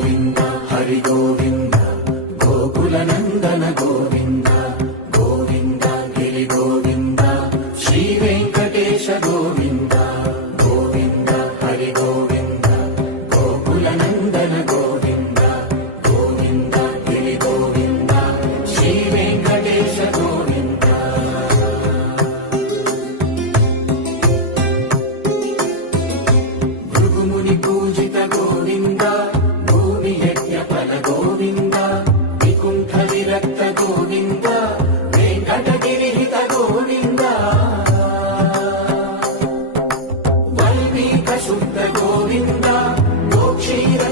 గోవింద హరి గోవింద గోకుల నందన గోవింద గోవింద గిరి గోవింద శ్రీ వెంకటేశ గోవింద గోవింద హరి గోవింద గోకుల నందన గోవింద గోవింద గిరి గోవింద శ్రీ వెంకటేశ గోవింద. భృగుముని పూజిత గోవింద భూమి యజ్ఞ ఫల గోవింద వికుంఠ విరక్త గోవింద వెంకటగిరిహిత గోవింద వల్మీక శుద్ధ గోవింద గోక్షీర